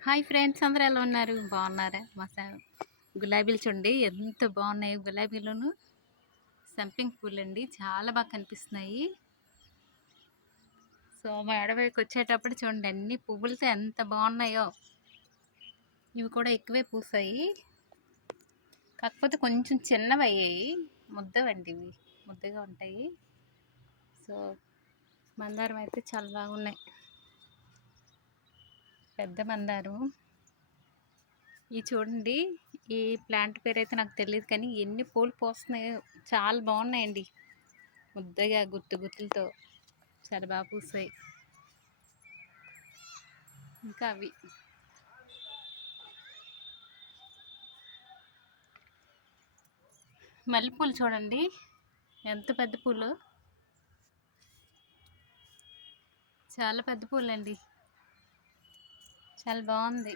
Hi friends అందరూ ఎలా ఉన్నారు? బాగున్నారా? మా గులాబీలు చూడండి ఎంత బాగున్నాయి గులాబీలను. సంపింగ్ పూలు అండి చాలా బాగా కనిపిస్తున్నాయి. సో మా ఎడవైకి వచ్చేటప్పుడు చూడండి అన్ని పువ్వులతో ఎంత బాగున్నాయో. ఇవి కూడా ఎక్కువే పూసాయి. కాకపోతే కొంచెం చిన్నవి అయ్యాయి. ముద్దవండి ఇవి ముద్దగా ఉంటాయి. సో మందారం అయితే చాలా బాగున్నాయి. పెద్ద మందారం ఇది చూడండి ఈ ప్లాంట్ పేరు అయితే నాకు తెలియదు కానీ ఎన్ని పూలు పోస్తున్నాయో. చాలా బాగున్నాయండి. ముద్దగా గుత్తు గుత్తులతో చాలా బాగా పూసాయి. ఇంకా అవి. మల్లెపూలు చూడండి ఎంత పెద్ద పూలు. చాలా పెద్ద పూలండి. చాలా బాగుంది.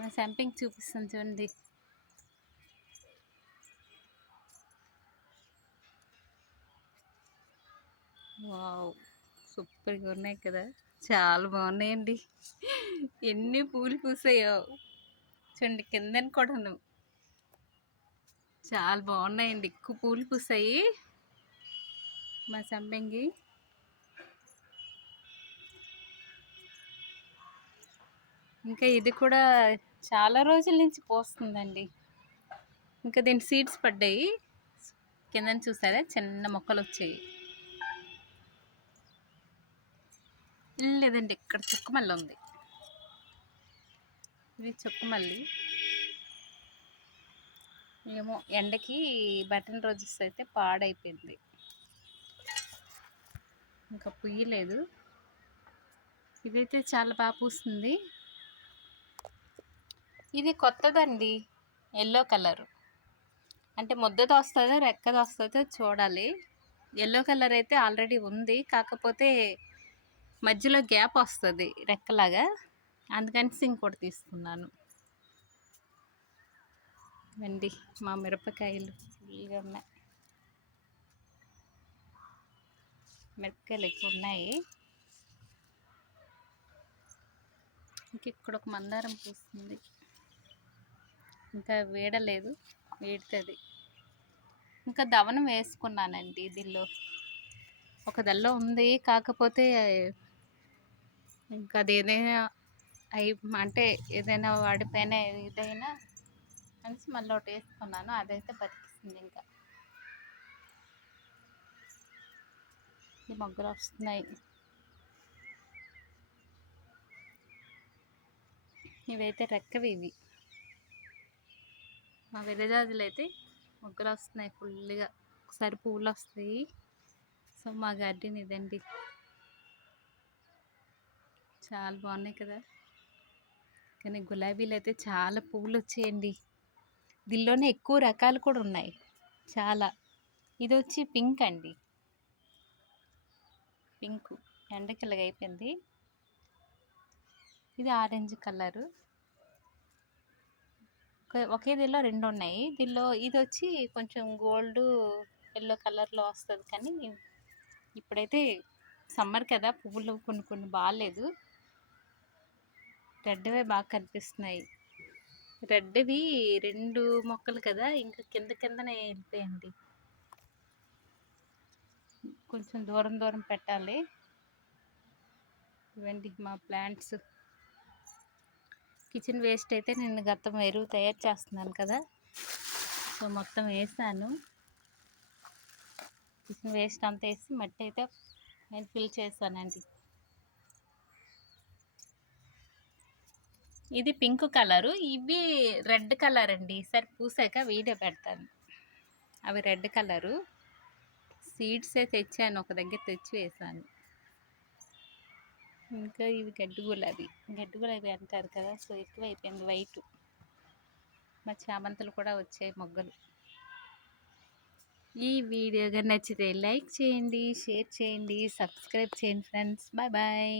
మా సంపింగ్ చూపిస్తాను చూడండి. వావ్ సూపర్గా ఉన్నాయి కదా. చాలా బాగున్నాయండి. ఎన్ని పూలు పూసాయో. చూడండి కిందని కూడాను. చాలా బాగున్నాయండి. ఎక్కువ పూలు పూసాయి. మా సంపెంగి ఇంకా ఇది కూడా చాలా రోజుల నుంచి పోస్తుందండి. ఇంకా దీని సీడ్స్ పడ్డాయి. కింద చూసారా? చిన్న మొక్కలు వచ్చాయి. లేదండి ఇక్కడ చుక్కమల్లి ఉంది. ఇది చుక్కమల్లి ఏమో ఎండకి బటన్ రోజెస్ అయితే పాడైపోయింది. ఇంకా పుయ్యలేదు. ఇదైతే చాలా బాగా పూస్తుంది. ఇది కొత్తదండి. Yellow colour. అంటే ముద్ద వస్తుందో రెక్క వస్తుందో చూడాలి. ఎల్లో కలర్ అయితే ఆల్రెడీ ఉంది. కాకపోతే మధ్యలో గ్యాప్ వస్తుంది రెక్కలాగా. అందుకని ఇంకోటి తీసుకున్నాను. అండి మా మిరపకాయలు ఫుల్గా ఉన్నాయి. మిరపకాయలు ఎక్కువ ఉన్నాయి. ఇంక ఇక్కడ ఒక మందారం పూస్తుంది. ఇంకా వేడలేదు వేడుతుంది. ఇంకా దవనం వేసుకున్నానండి దీనిలో ఒక దల్లో ఉంది కాకపోతే ఇంకా అది ఏదైనా అయి అంటే ఏదైనా వాడిపోయిన ఏదైనా అనేసి మళ్ళీ ఒకటి వేసుకున్నాను అదైతే బతికిస్తుంది ఇంకా. ఈ మొగ్గలు వస్తున్నాయి. ఇవైతే రెక్కవి ఇవి. మా విరజాజులు అయితే మొగ్గలు వస్తున్నాయి ఫుల్గా ఒకసారి పువ్వులు వస్తాయి సో మా గార్డెన్ ఇదండి. చాలా బాగున్నాయి కదా. కానీ గులాబీలు అయితే చాలా పువ్వులు వచ్చాయండి దీనిలోనే ఎక్కువ రకాలు కూడా ఉన్నాయి. చాలా. ఇది వచ్చి పింక్ అండి. పింక్. ఎండకిల్లగా అయిపోయింది ఇది ఆరెంజ్ కలరు. ఒకే దీనిలో రెండు ఉన్నాయి దీనిలో ఇది వచ్చి కొంచెం గోల్డ్ ఎల్లో కలర్లో వస్తుంది కానీ ఇప్పుడైతే సమ్మర్ కదా పువ్వులు కొన్ని కొన్ని బాగాలేదు రెడ్వే బాగా కనిపిస్తున్నాయి. రెడ్వి రెండు మొక్కలు కదా ఇంకా కింద కిందనే వెళ్ళిపోయండి. కొంచెం దూరం దూరం పెట్టాలి. ఇవండి మా ప్లాంట్స్. కిచెన్ వేస్ట్ అయితే నేను గతం ఎరువు తయారు చేస్తున్నాను కదా. సో మొత్తం వేసాను. కిచెన్ వేస్ట్ అంతా వేసి మట్టి అయితే నేను ఫిల్ చేశానండి. ఇది పింక్ కలరు. ఇవి రెడ్ కలర్ అండి. ఈసారి పూసాక వీడియో పెడతాను. అవి రెడ్ కలరు. సీడ్సే తెచ్చాను. ఒక దగ్గర తెచ్చి వేసాను. ఇంకా ఇవి గడ్డి గులాబీ. గడ్డి గులాబీ అంటారు కదా సో ఎక్కువ అయిపోయింది వైట్. మా చామంతులు కూడా వచ్చాయి మొగ్గలు. ఈ వీడియోగా నచ్చితే లైక్ చేయండి షేర్ చేయండి సబ్స్క్రైబ్ చేయండి ఫ్రెండ్స్. Bye bye.